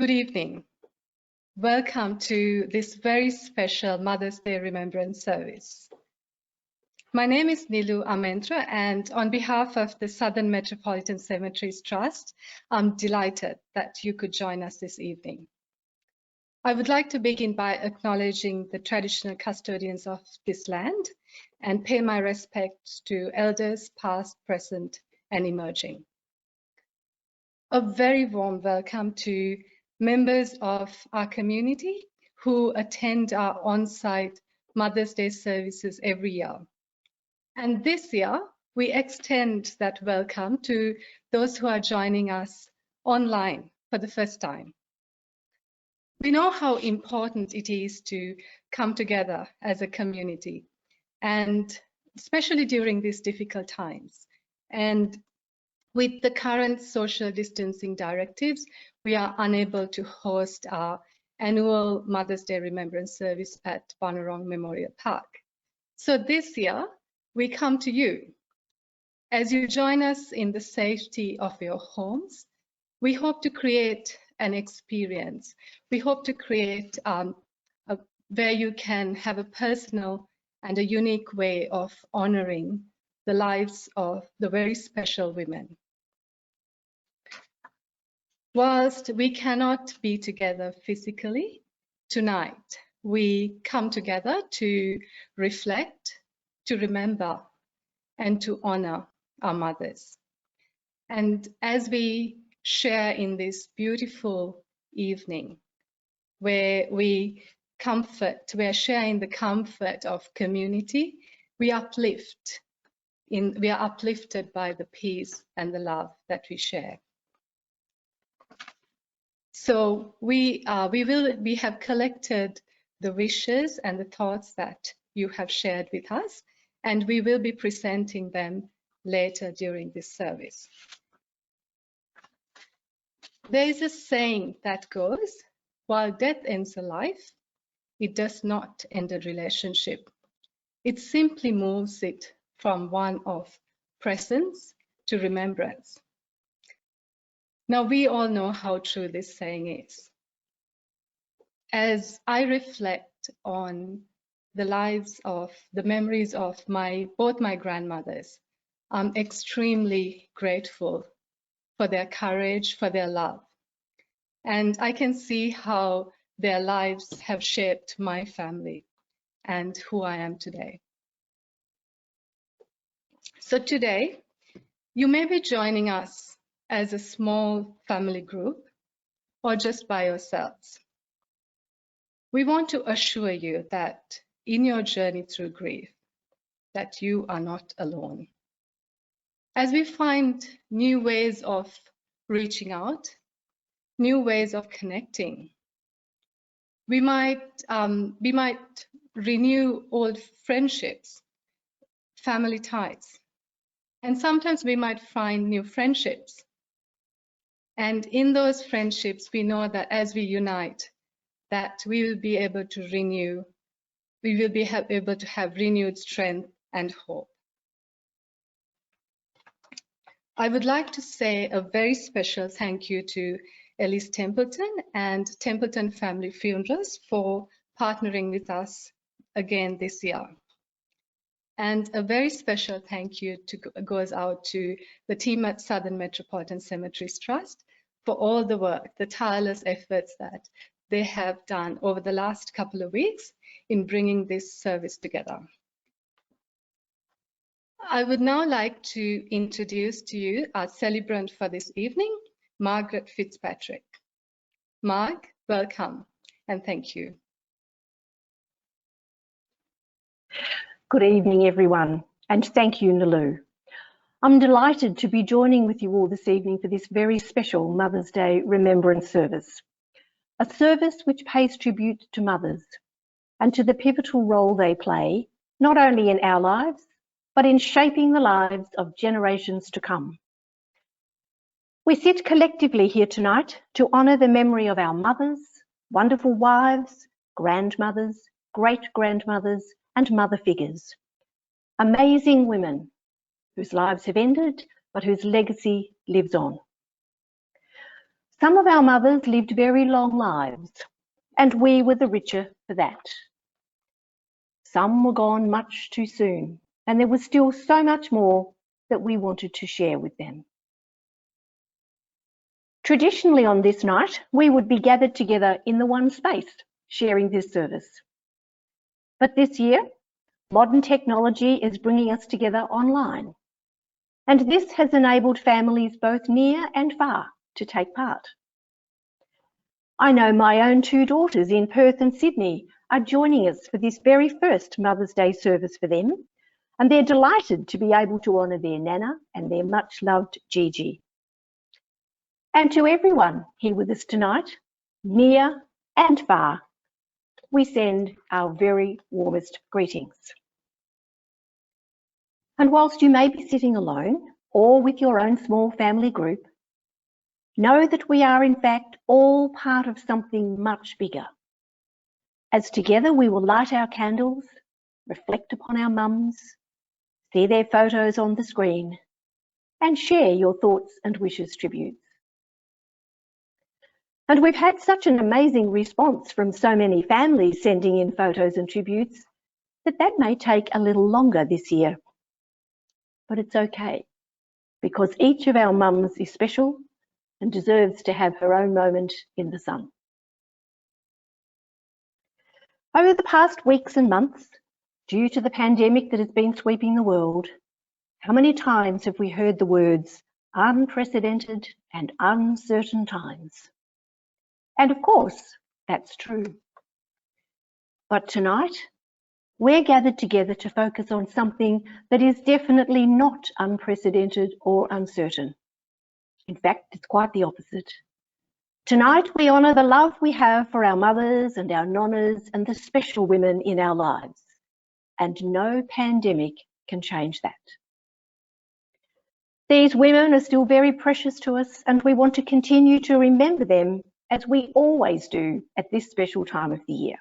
Good evening. Welcome to this very special Mother's Day Remembrance service. My name is Nilu Amendra, and on behalf of the Southern Metropolitan Cemeteries Trust, I'm delighted that you could join us this evening. I would like to begin by acknowledging the traditional custodians of this land and pay my respects to elders past, present, and emerging. A very warm welcome to members of our community who attend our on-site Mother's Day services every year. And this year, we extend that welcome to those who are joining us online for the first time. We know how important it is to come together as a community, and especially during these difficult times. And with the current social distancing directives, we are unable to host our annual Mother's Day Remembrance service at Bunurong Memorial Park. So this year, we come to you. As you join us in the safety of your homes, we hope to create an experience. We hope to create where you can have a personal and a unique way of honoring the lives of the very special women. Whilst we cannot be together physically, tonight we come together to reflect, to remember, and to honor our mothers. And as we share in this beautiful evening, where we are sharing the comfort of community, we are uplifted by the peace and the love that we share. So we have collected the wishes and the thoughts that you have shared with us, and we will be presenting them later during this service. There is a saying that goes, while death ends a life, it does not end a relationship. It simply moves it from one of presence to remembrance. Now, we all know how true this saying is. As I reflect on the memories of both my grandmothers, I'm extremely grateful for their courage, for their love. And I can see how their lives have shaped my family and who I am today. So today, you may be joining us as a small family group or just by yourselves. We want to assure you that in your journey through grief, that you are not alone. As we find new ways of reaching out, new ways of connecting, we might renew old friendships, family ties, and sometimes we might find new friendships. And in those friendships, we know that as we unite, that we will be able to able to have renewed strength and hope. I would like to say a very special thank you to Elise Templeton and Templeton Family Funerals for partnering with us again this year. And a very special thank you goes out to the team at Southern Metropolitan Cemeteries Trust for all the work, the tireless efforts that they have done over the last couple of weeks in bringing this service together. I would now like to introduce to you our celebrant for this evening, Margaret Fitzpatrick. Marg, welcome and thank you. Good evening, everyone, and thank you, Nilu. I'm delighted to be joining with you all this evening for this very special Mother's Day Remembrance service, a service which pays tribute to mothers and to the pivotal role they play, not only in our lives, but in shaping the lives of generations to come. We sit collectively here tonight to honour the memory of our mothers, wonderful wives, grandmothers, great-grandmothers, and mother figures. Amazing women whose lives have ended, but whose legacy lives on. Some of our mothers lived very long lives, and we were the richer for that. Some were gone much too soon, and there was still so much more that we wanted to share with them. Traditionally on this night, we would be gathered together in the one space, sharing this service. But this year, modern technology is bringing us together online, and this has enabled families both near and far to take part. I know my own two daughters in Perth and Sydney are joining us for this very first Mother's Day service for them, and they're delighted to be able to honour their Nana and their much-loved Gigi. And to everyone here with us tonight, near and far, we send our very warmest greetings. And whilst you may be sitting alone or with your own small family group, know that we are in fact all part of something much bigger. As together we will light our candles, reflect upon our mums, see their photos on the screen, and share your thoughts and wishes tributes. And we've had such an amazing response from so many families sending in photos and tributes that may take a little longer this year. But it's okay, because each of our mums is special and deserves to have her own moment in the sun. Over the past weeks and months, due to the pandemic that has been sweeping the world, how many times have we heard the words unprecedented and uncertain times? And of course, that's true. But tonight, we're gathered together to focus on something that is definitely not unprecedented or uncertain. In fact, it's quite the opposite. Tonight, we honour the love we have for our mothers and our nonnas and the special women in our lives. And no pandemic can change that. These women are still very precious to us, and we want to continue to remember them as we always do at this special time of the year.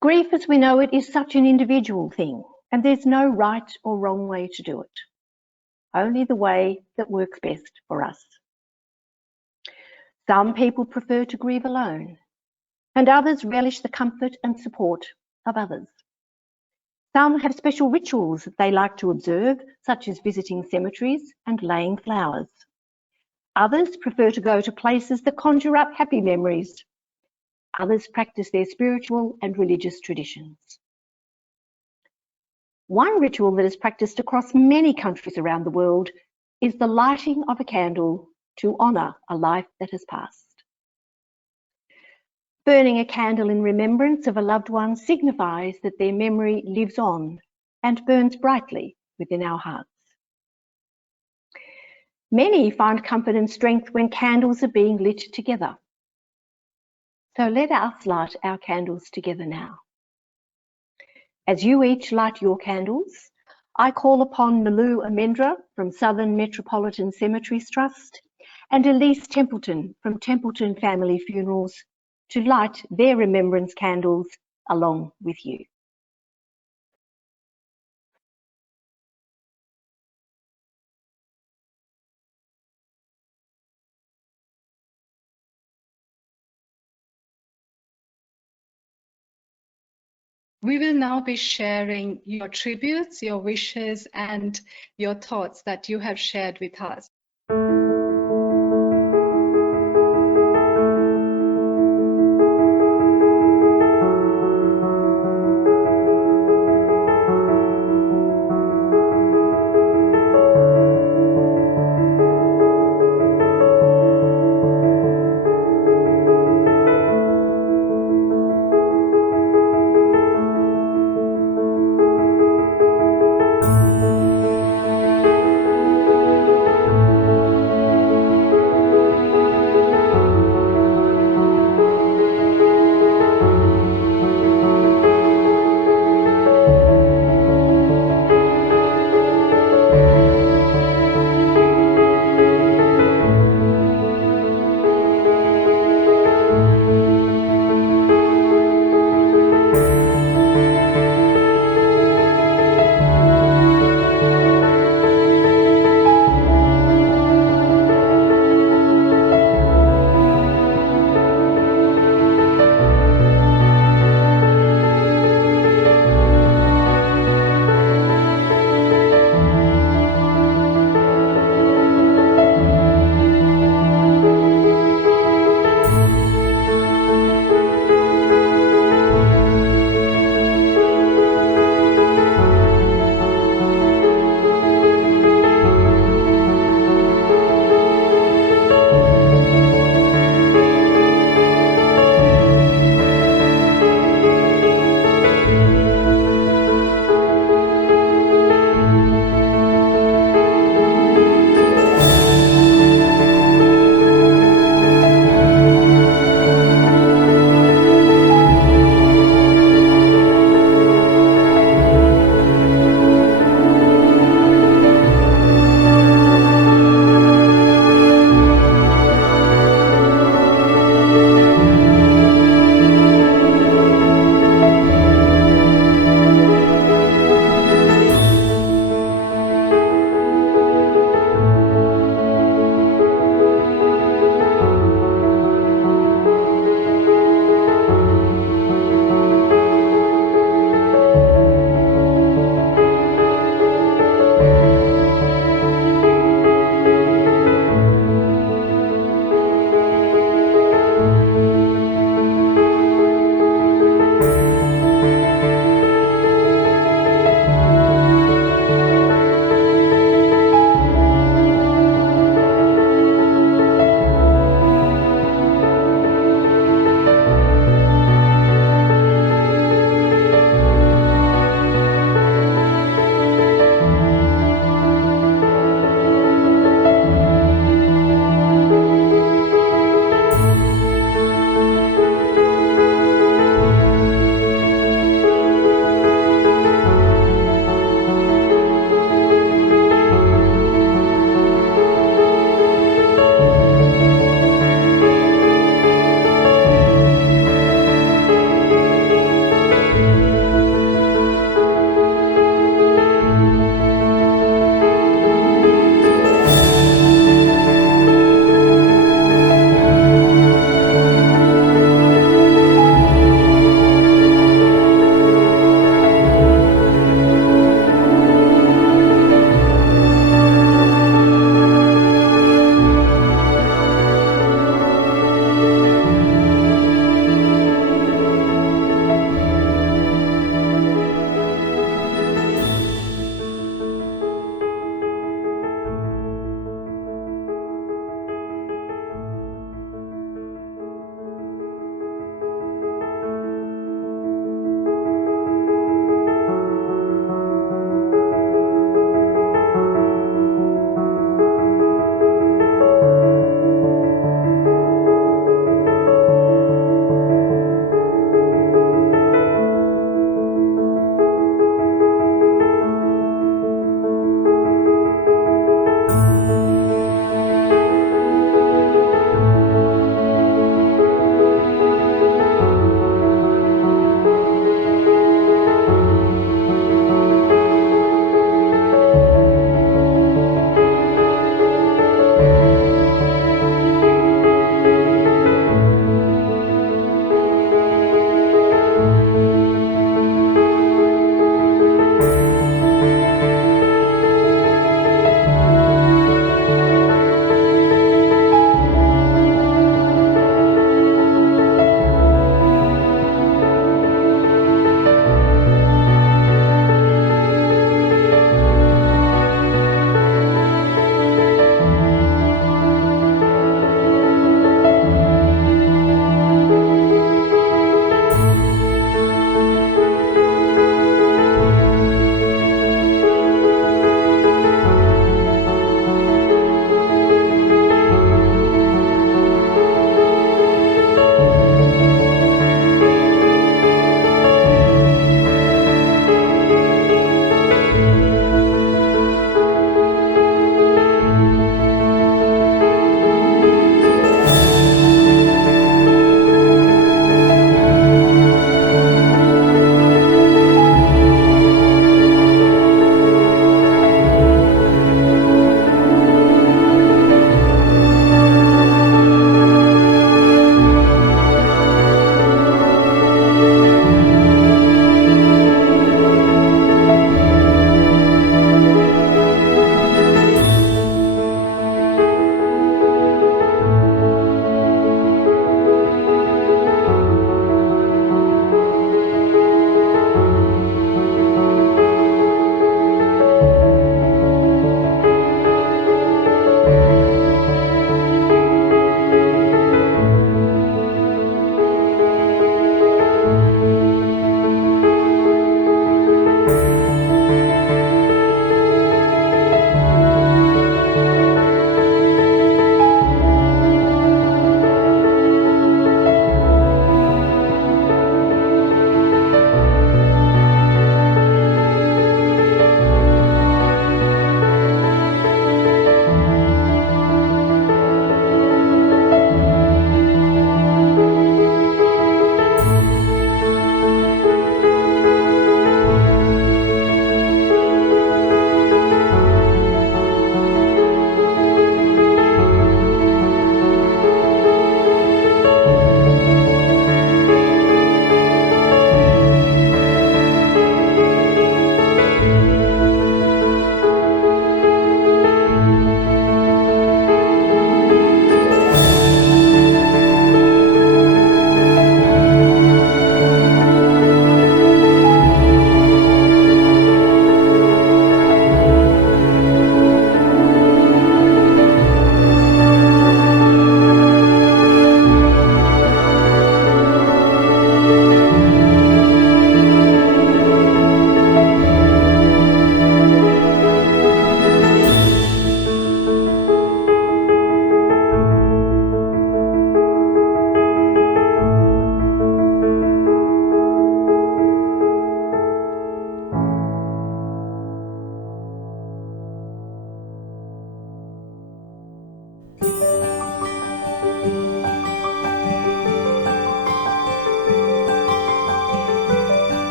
Grief as we know it is such an individual thing, and there's no right or wrong way to do it. Only the way that works best for us. Some people prefer to grieve alone, and others relish the comfort and support of others. Some have special rituals that they like to observe, such as visiting cemeteries and laying flowers. Others prefer to go to places that conjure up happy memories. Others practice their spiritual and religious traditions. One ritual that is practiced across many countries around the world is the lighting of a candle to honour a life that has passed. Burning a candle in remembrance of a loved one signifies that their memory lives on and burns brightly within our hearts. Many find comfort and strength when candles are being lit together. So let us light our candles together now. As you each light your candles, I call upon Nilu Amendra from Southern Metropolitan Cemeteries Trust and Elise Templeton from Templeton Family Funerals to light their remembrance candles along with you. We will now be sharing your tributes, your wishes, and your thoughts that you have shared with us.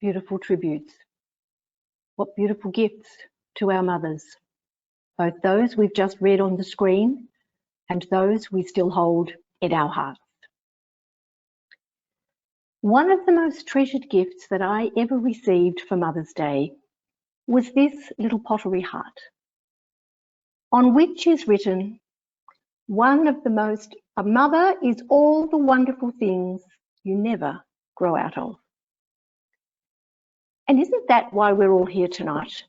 beautiful tributes. What beautiful gifts to our mothers, both those we've just read on the screen and those we still hold in our hearts. One of the most treasured gifts that I ever received for Mother's Day was this little pottery heart, on which is written, a mother is all the wonderful things you never grow out of. And isn't that why we're all here tonight?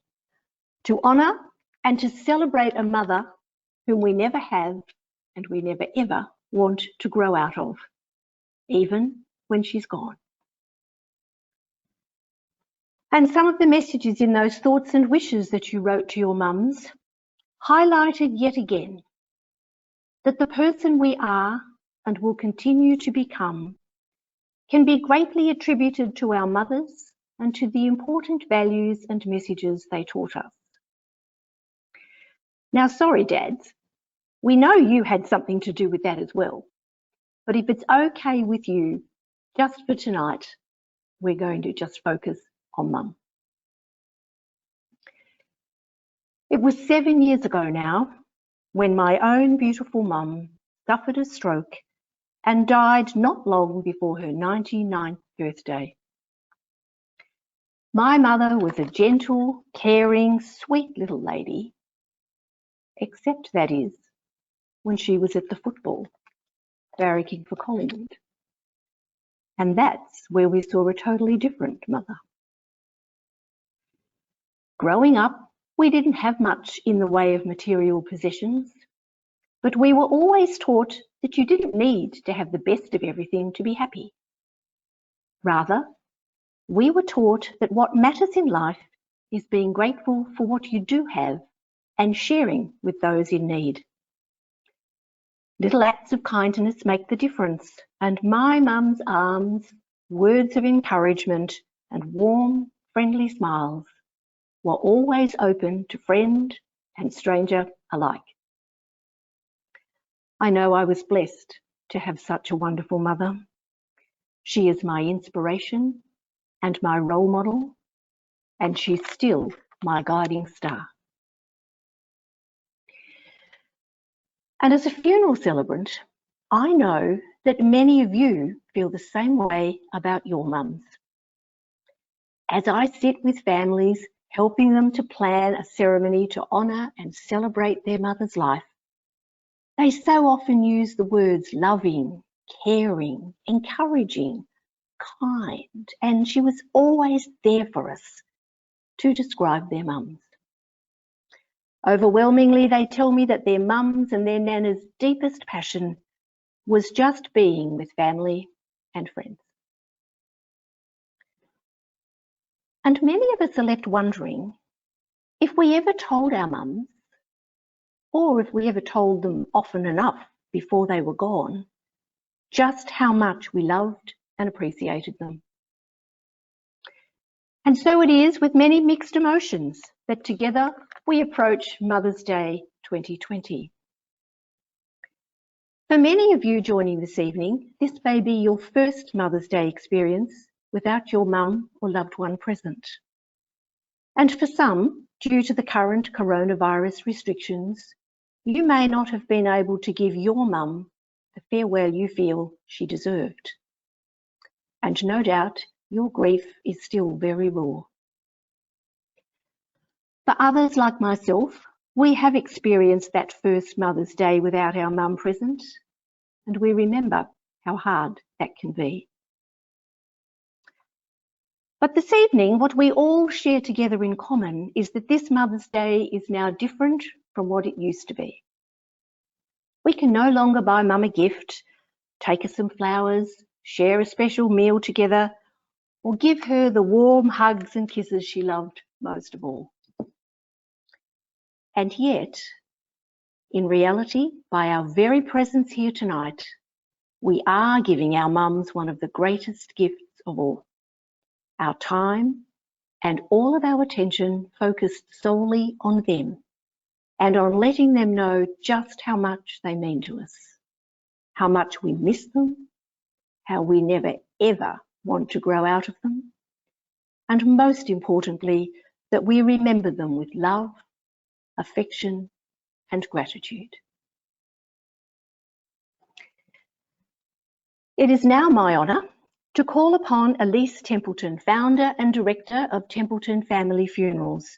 To honour and to celebrate a mother whom we never have and we never ever want to grow out of, even when she's gone. And some of the messages in those thoughts and wishes that you wrote to your mums highlighted yet again that the person we are and will continue to become can be greatly attributed to our mothers and to the important values and messages they taught us. Now, sorry, dads, we know you had something to do with that as well, but if it's okay with you, just for tonight, we're going to just focus on mum. It was 7 years ago now when my own beautiful mum suffered a stroke and died not long before her 99th birthday. My mother was a gentle, caring, sweet little lady, except that is, when she was at the football, barracking for Collingwood. And that's where we saw a totally different mother. Growing up, we didn't have much in the way of material possessions, but we were always taught that you didn't need to have the best of everything to be happy. Rather, we were taught that what matters in life is being grateful for what you do have and sharing with those in need. Little acts of kindness make the difference, and my mum's arms, words of encouragement, and warm, friendly smiles were always open to friend and stranger alike. I know I was blessed to have such a wonderful mother. She is my inspiration and my role model, and she's still my guiding star. And as a funeral celebrant, I know that many of you feel the same way about your mums. As I sit with families, helping them to plan a ceremony to honour and celebrate their mother's life, they so often use the words loving, caring, encouraging, kind, and she was always there for us to describe their mums. Overwhelmingly, they tell me that their mums and their nana's deepest passion was just being with family and friends. And many of us are left wondering if we ever told our mums, or if we ever told them often enough before they were gone, just how much we loved and appreciated them. And so it is with many mixed emotions that together we approach Mother's Day 2020. For many of you joining this evening, this may be your first Mother's Day experience without your mum or loved one present. And for some, due to the current coronavirus restrictions, you may not have been able to give your mum the farewell you feel she deserved. And no doubt, your grief is still very raw. For others like myself, we have experienced that first Mother's Day without our mum present, and we remember how hard that can be. But this evening, what we all share together in common is that this Mother's Day is now different from what it used to be. We can no longer buy mum a gift, take her some flowers, share a special meal together, or give her the warm hugs and kisses she loved most of all. And yet, in reality, by our very presence here tonight, we are giving our mums one of the greatest gifts of all, our time and all of our attention focused solely on them and on letting them know just how much they mean to us, how much we miss them, how we never ever want to grow out of them, and most importantly, that we remember them with love, affection, and gratitude. It is now my honour to call upon Elise Templeton, founder and director of Templeton Family Funerals,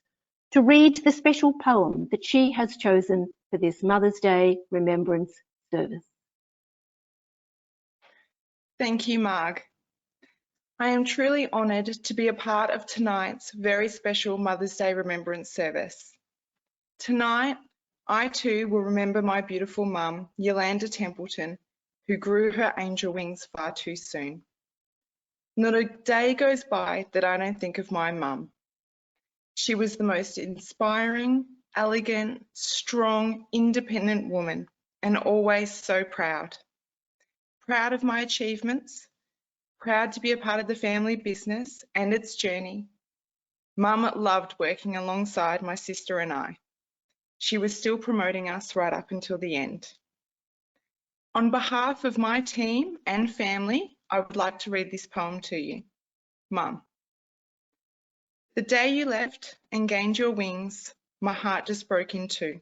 to read the special poem that she has chosen for this Mother's Day Remembrance service. Thank you, Marg. I am truly honoured to be a part of tonight's very special Mother's Day Remembrance service. Tonight, I too will remember my beautiful mum, Yolanda Templeton, who grew her angel wings far too soon. Not a day goes by that I don't think of my mum. She was the most inspiring, elegant, strong, independent woman, and always so proud. Proud of my achievements, proud to be a part of the family business and its journey. Mum loved working alongside my sister and I. She was still promoting us right up until the end. On behalf of my team and family, I would like to read this poem to you. Mum. The day you left and gained your wings, my heart just broke in two.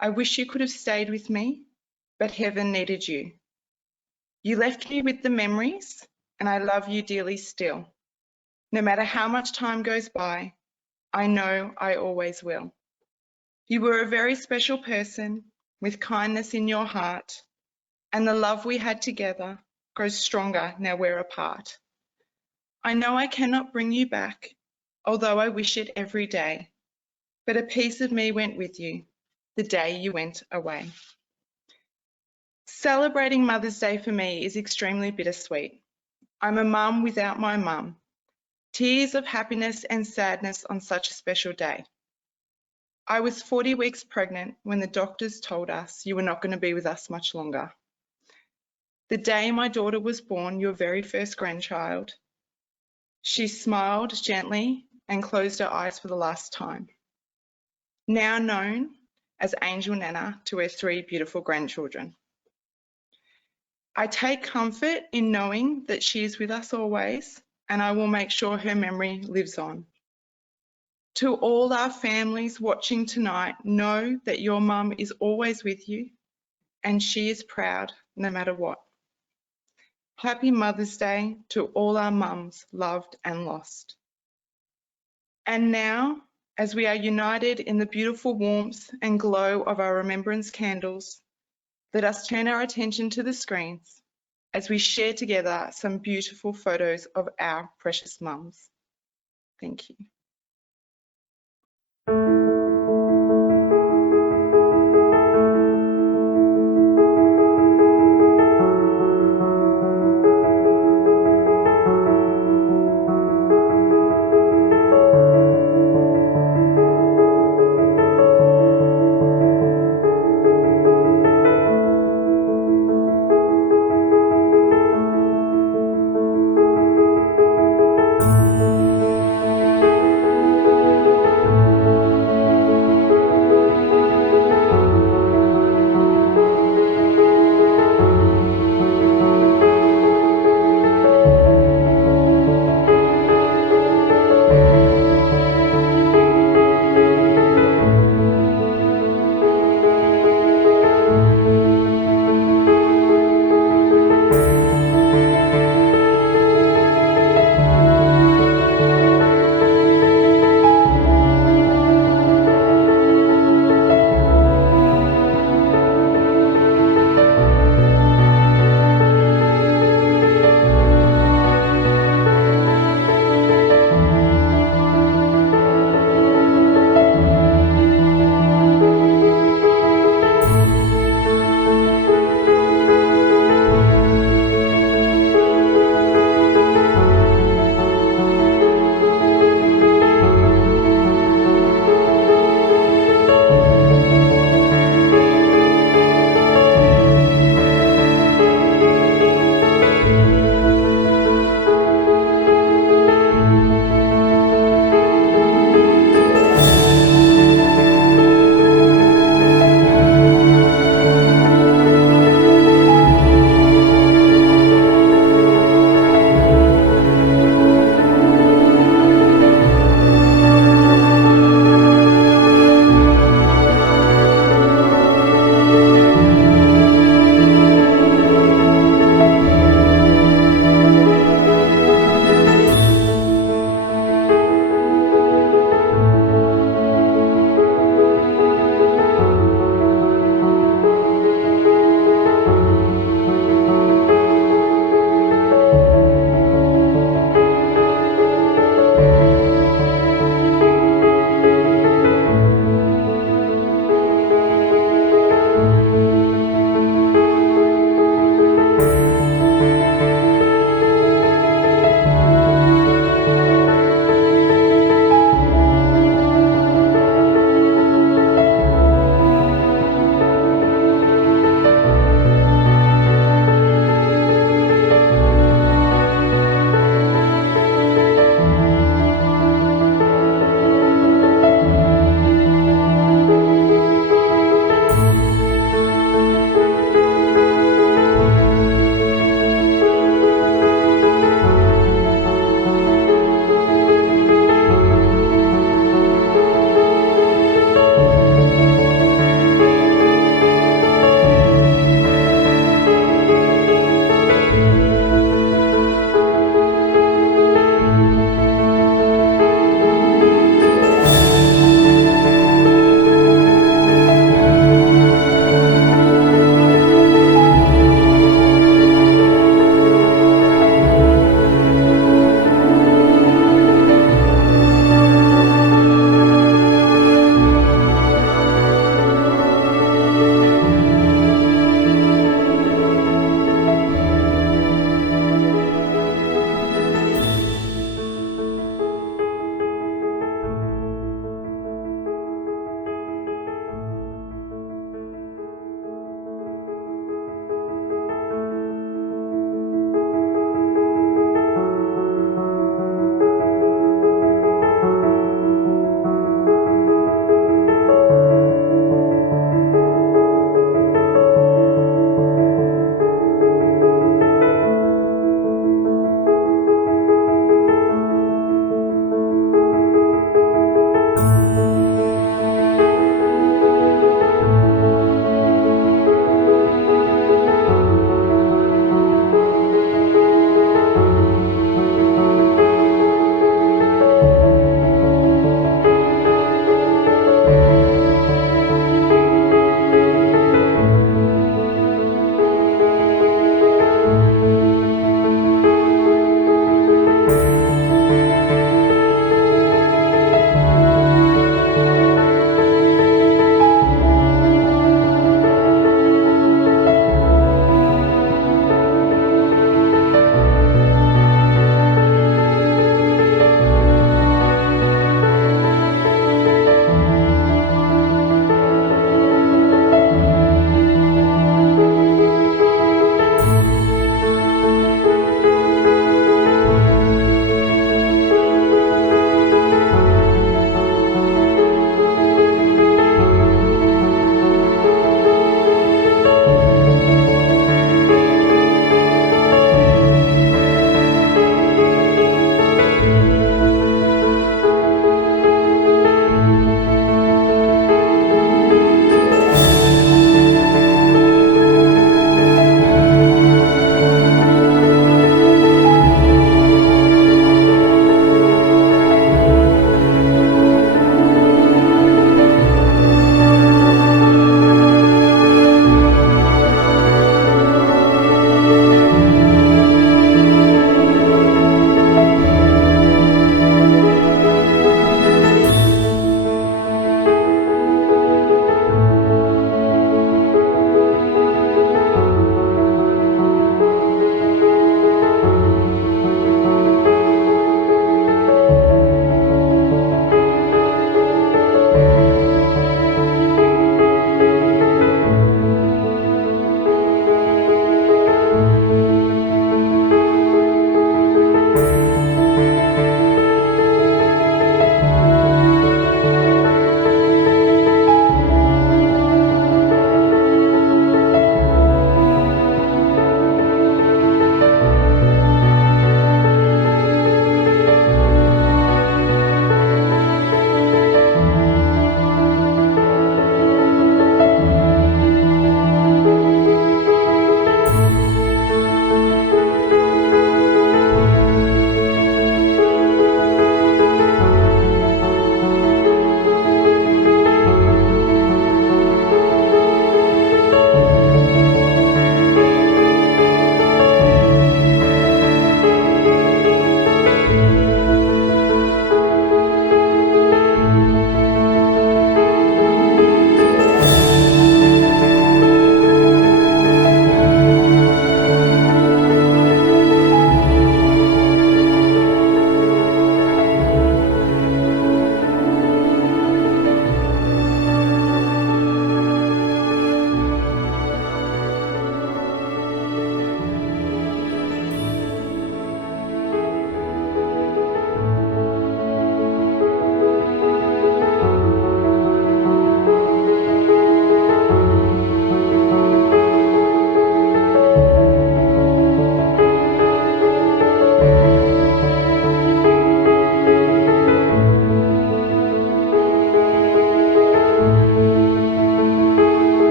I wish you could have stayed with me, but heaven needed you. You left me with the memories, and I love you dearly still. No matter how much time goes by, I know I always will. You were a very special person with kindness in your heart, and the love we had together grows stronger now we're apart. I know I cannot bring you back, although I wish it every day, but a piece of me went with you the day you went away. Celebrating Mother's Day for me is extremely bittersweet. I'm a mum without my mum. Tears of happiness and sadness on such a special day. I was 40 weeks pregnant when the doctors told us you were not going to be with us much longer. The day my daughter was born, your very first grandchild, she smiled gently and closed her eyes for the last time. Now known as Angel Nana to her 3 beautiful grandchildren. I take comfort in knowing that she is with us always, and I will make sure her memory lives on. To all our families watching tonight, know that your mum is always with you and she is proud no matter what. Happy Mother's Day to all our mums loved and lost. And now, as we are united in the beautiful warmth and glow of our remembrance candles, let us turn our attention to the screens as we share together some beautiful photos of our precious mums. Thank you.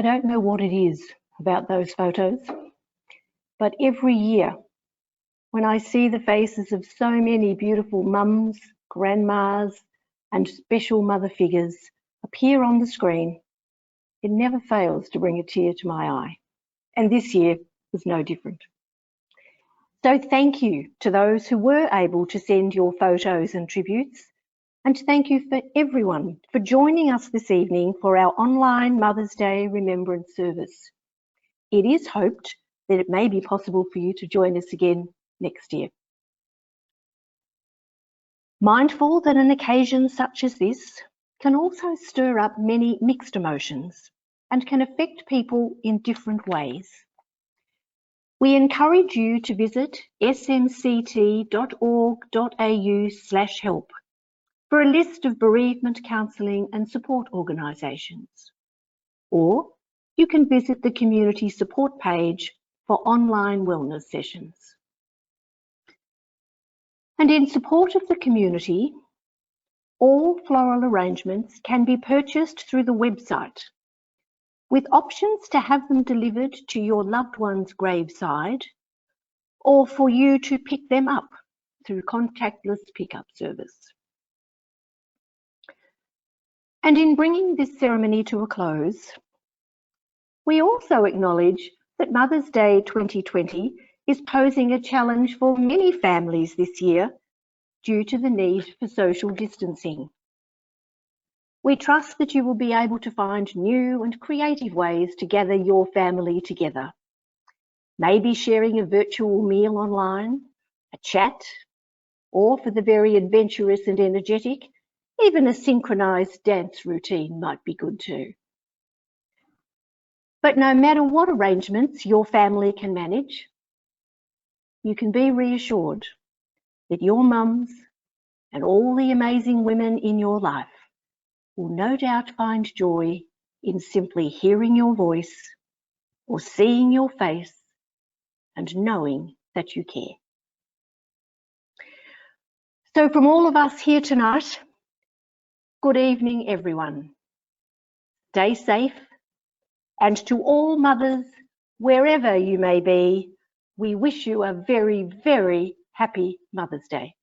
I don't know what it is about those photos, but every year when I see the faces of so many beautiful mums, grandmas, and special mother figures appear on the screen, it never fails to bring a tear to my eye. And this year was no different. So thank you to those who were able to send your photos and tributes. And thank you for everyone for joining us this evening for our online Mother's Day Remembrance service. It is hoped that it may be possible for you to join us again next year. Mindful that an occasion such as this can also stir up many mixed emotions and can affect people in different ways. We encourage you to visit smct.org.au/help for a list of bereavement counselling and support organisations. Or you can visit the community support page for online wellness sessions. And in support of the community, all floral arrangements can be purchased through the website, with options to have them delivered to your loved one's graveside or for you to pick them up through contactless pickup service. And in bringing this ceremony to a close, we also acknowledge that Mother's Day 2020 is posing a challenge for many families this year due to the need for social distancing. We trust that you will be able to find new and creative ways to gather your family together. Maybe sharing a virtual meal online, a chat, or for the very adventurous and energetic, even a synchronised dance routine might be good too. But no matter what arrangements your family can manage, you can be reassured that your mums and all the amazing women in your life will no doubt find joy in simply hearing your voice or seeing your face and knowing that you care. So from all of us here tonight, good evening everyone. Stay safe, and to all mothers, wherever you may be, we wish you a very, very happy Mother's Day.